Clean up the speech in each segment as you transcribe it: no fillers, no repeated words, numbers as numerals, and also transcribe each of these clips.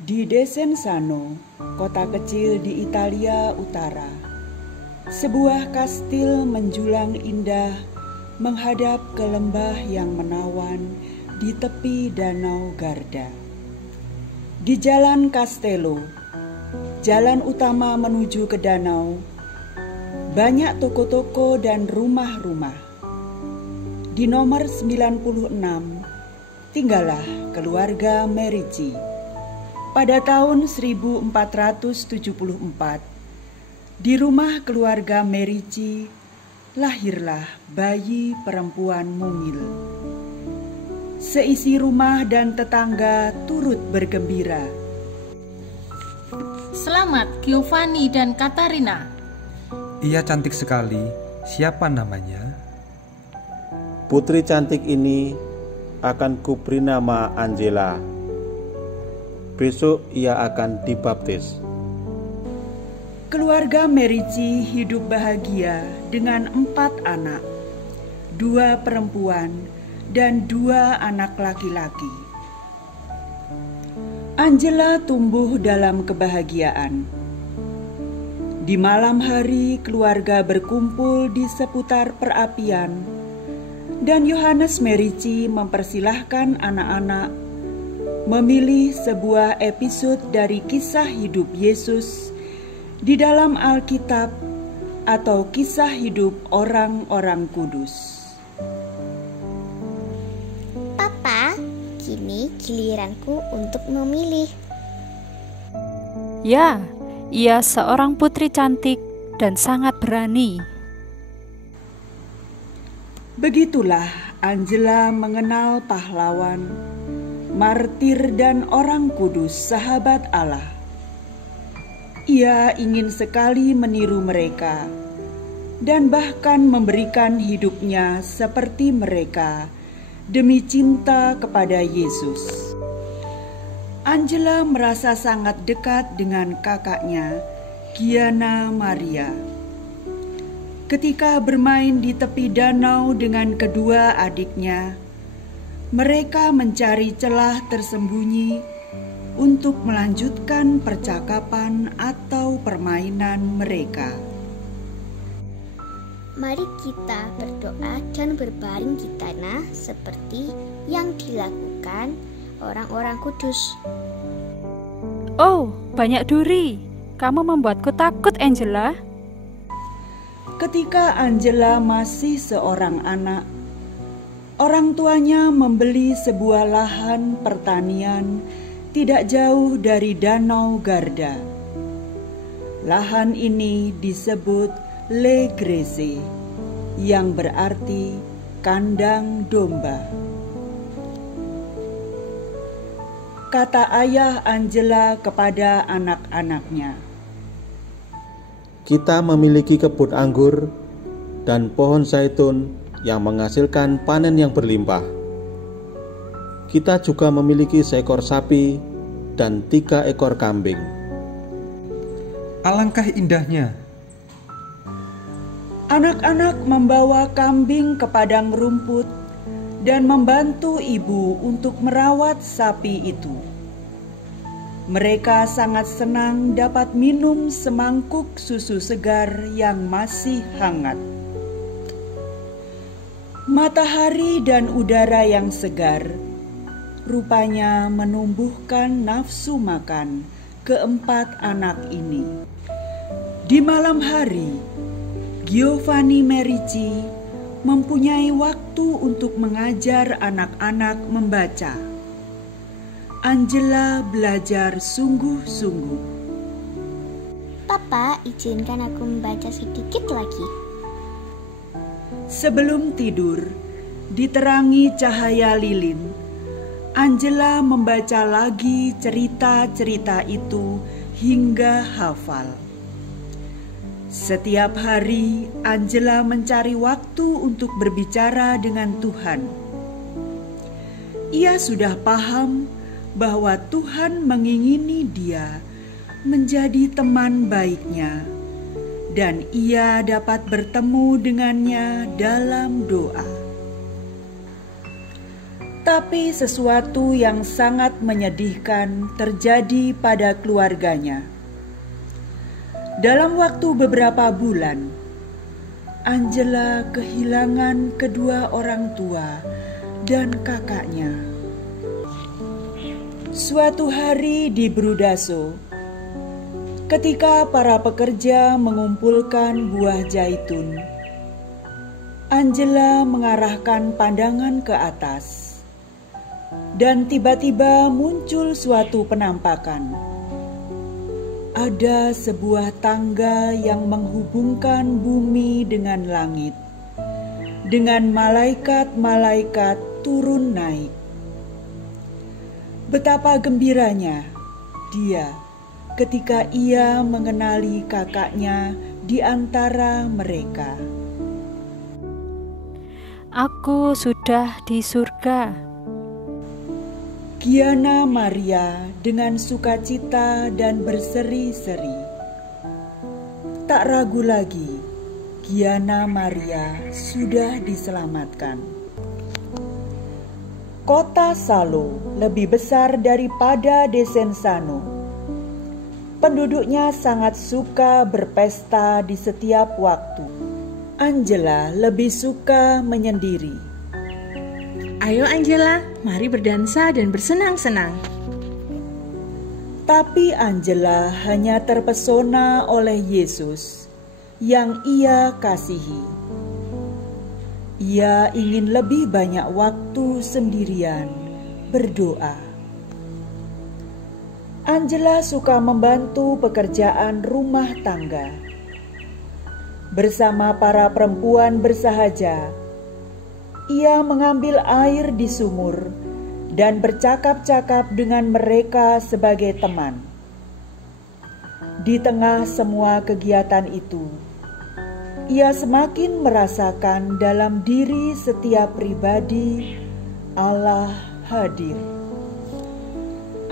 Di Desenzano, kota kecil di Italia Utara, sebuah kastil menjulang indah menghadap ke lembah yang menawan di tepi Danau Garda. Di Jalan Castello, jalan utama menuju ke danau, banyak toko-toko dan rumah-rumah. Di nomor 96, tinggallah keluarga Merici. Pada tahun 1474, di rumah keluarga Merici, lahirlah bayi perempuan mungil. Seisi rumah dan tetangga turut bergembira. Selamat Giovanni dan Katarina. Ia cantik sekali. Siapa namanya? Putri cantik ini akan kuberi nama Angela. Besok ia akan dibaptis. Keluarga Merici hidup bahagia dengan 4 anak, 2 perempuan dan 2 anak laki-laki. Angela tumbuh dalam kebahagiaan. Di malam hari keluarga berkumpul di seputar perapian dan Yohanes Merici mempersilahkan anak-anak memilih sebuah episode dari kisah hidup Yesus di dalam Alkitab atau kisah hidup orang-orang kudus. Papa, kini giliranku untuk memilih. Ya, ia seorang putri cantik dan sangat berani. Begitulah Angela mengenal pahlawan, martir dan orang kudus sahabat Allah. Ia ingin sekali meniru mereka dan bahkan memberikan hidupnya seperti mereka demi cinta kepada Yesus. Angela merasa sangat dekat dengan kakaknya, Gianna Maria. Ketika bermain di tepi danau dengan kedua adiknya, mereka mencari celah tersembunyi untuk melanjutkan percakapan atau permainan mereka. Mari kita berdoa dan berbaring di tanah seperti yang dilakukan orang-orang kudus. Oh, banyak duri. Kamu membuatku takut, Angela. Ketika Angela masih seorang anak, orang tuanya membeli sebuah lahan pertanian tidak jauh dari Danau Garda. Lahan ini disebut Le Grese, yang berarti kandang domba. Kata ayah Angela kepada anak-anaknya, Kita memiliki kebun anggur dan pohon zaitun yang menghasilkan panen yang berlimpah. Kita juga memiliki seekor sapi dan 3 ekor kambing. Alangkah indahnya. anak-anak membawa kambing ke padang rumput dan membantu ibu untuk merawat sapi itu. Mereka sangat senang dapat minum semangkuk susu segar yang masih hangat. Matahari dan udara yang segar rupanya menumbuhkan nafsu makan keempat anak ini. Di malam hari, Giovanni Merici mempunyai waktu untuk mengajar anak-anak membaca. Angela belajar sungguh-sungguh. Papa, izinkan aku membaca sedikit lagi. Sebelum tidur, diterangi cahaya lilin, Angela membaca lagi cerita-cerita itu hingga hafal. Setiap hari, Angela mencari waktu untuk berbicara dengan Tuhan. Ia sudah paham bahwa Tuhan mengingini dia menjadi teman baiknya, dan ia dapat bertemu dengannya dalam doa. Tetapi sesuatu yang sangat menyedihkan terjadi pada keluarganya. Dalam waktu beberapa bulan, Angela kehilangan kedua orang tua dan kakaknya. Suatu hari di Brudaso, ketika para pekerja mengumpulkan buah zaitun, Angela mengarahkan pandangan ke atas, dan tiba-tiba muncul suatu penampakan. Ada sebuah tangga yang menghubungkan bumi dengan langit, dengan malaikat-malaikat turun naik. Betapa gembiranya dia ketika ia mengenali kakaknya di antara mereka. Aku sudah di surga. Giana Maria dengan sukacita dan berseri-seri. Tak ragu lagi, Giana Maria sudah diselamatkan. Kota Salo lebih besar daripada Desenzano. Penduduknya sangat suka berpesta di setiap waktu. Angela lebih suka menyendiri. Ayo Angela, mari berdansa dan bersenang-senang. Tapi Angela hanya terpesona oleh Yesus yang ia kasihi. Ia ingin lebih banyak waktu sendirian berdoa. Angela suka membantu pekerjaan rumah tangga. Bersama para perempuan bersahaja, ia mengambil air di sumur dan bercakap-cakap dengan mereka sebagai teman. Di tengah semua kegiatan itu, ia semakin merasakan dalam diri setiap pribadi Allah hadir.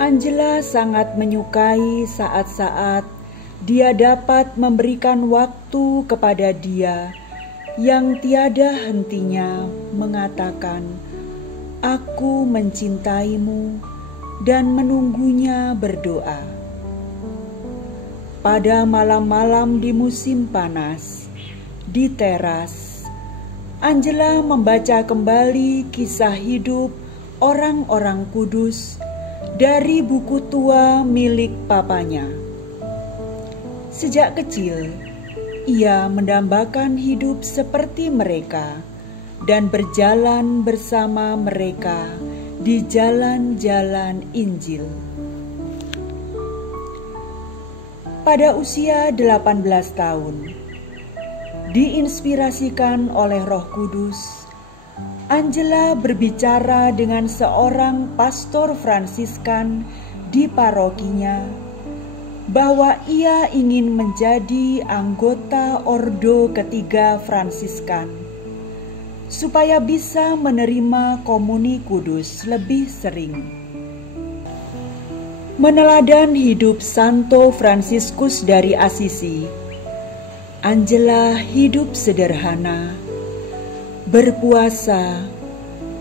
Angela sangat menyukai saat-saat dia dapat memberikan waktu kepada dia yang tiada hentinya mengatakan, "Aku mencintaimu," dan menunggunya berdoa. Pada malam-malam di musim panas, di teras, Angela membaca kembali kisah hidup orang-orang kudus dari buku tua milik papanya. Sejak kecil, ia mendambakan hidup seperti mereka dan berjalan bersama mereka di jalan-jalan Injil. Pada usia 18 tahun, diinspirasikan oleh Roh Kudus, Angela berbicara dengan seorang pastor Fransiskan di parokinya bahwa ia ingin menjadi anggota Ordo Ketiga Fransiskan supaya bisa menerima komuni kudus lebih sering. Meneladan hidup Santo Fransiskus dari Assisi, Angela hidup sederhana, berpuasa,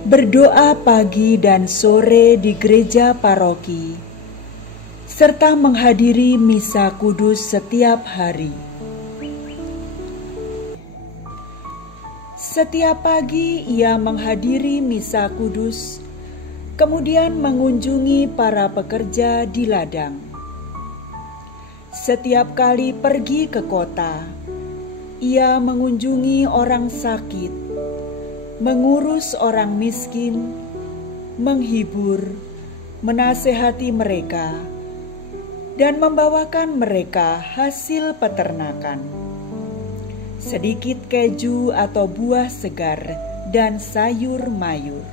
berdoa pagi dan sore di gereja paroki, serta menghadiri misa kudus setiap hari. Setiap pagi ia menghadiri misa kudus, kemudian mengunjungi para pekerja di ladang. Setiap kali pergi ke kota, ia mengunjungi orang sakit, mengurus orang miskin, menghibur, menasehati mereka, dan membawakan mereka hasil peternakan, sedikit keju atau buah segar dan sayur mayur.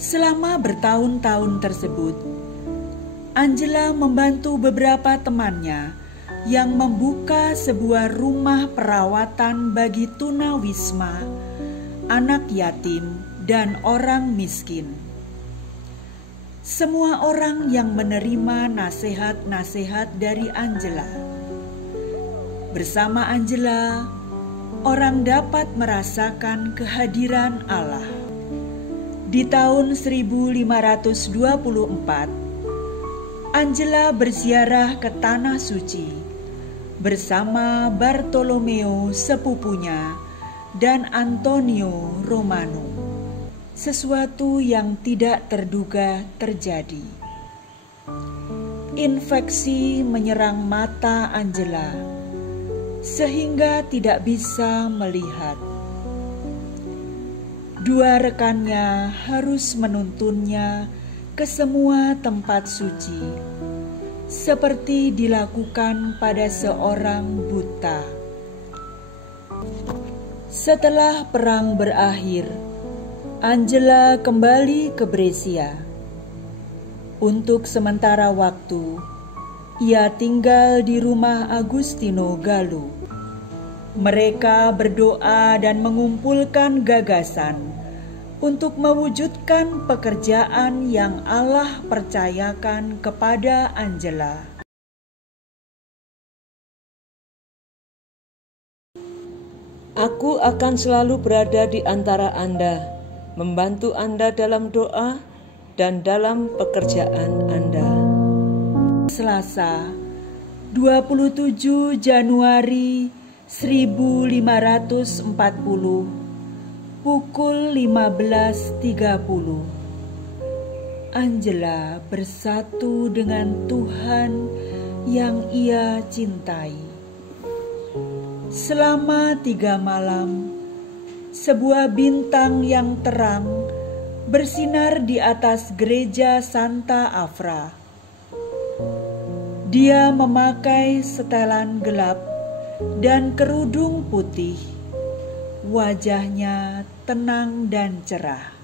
Selama bertahun-tahun tersebut, Angela membantu beberapa temannya yang membuka sebuah rumah perawatan bagi tunawisma, anak yatim, dan orang miskin. Semua orang yang menerima nasihat-nasihat dari Angela. Bersama Angela, orang dapat merasakan kehadiran Allah. Di tahun 1524, Angela berziarah ke Tanah Suci bersama Bartolomeo sepupunya dan Antonio Romano. Sesuatu yang tidak terduga terjadi. Infeksi menyerang mata Angela sehingga tidak bisa melihat. Dua rekannya harus menuntunnya ke semua tempat suci, seperti dilakukan pada seorang buta. Setelah perang berakhir, Angela kembali ke Brescia. Untuk sementara waktu, ia tinggal di rumah Agustino Gallo. Mereka berdoa dan mengumpulkan gagasan untuk mewujudkan pekerjaan yang Allah percayakan kepada Angela. Aku akan selalu berada di antara Anda, membantu Anda dalam doa dan dalam pekerjaan Anda. Selasa, 27 Januari 1540, pukul 15.30. Angela bersatu dengan Tuhan yang ia cintai. Selama 3 malam, sebuah bintang yang terang bersinar di atas gereja Santa Afra. Dia memakai setelan gelap dan kerudung putih. Wajahnya tenang dan cerah.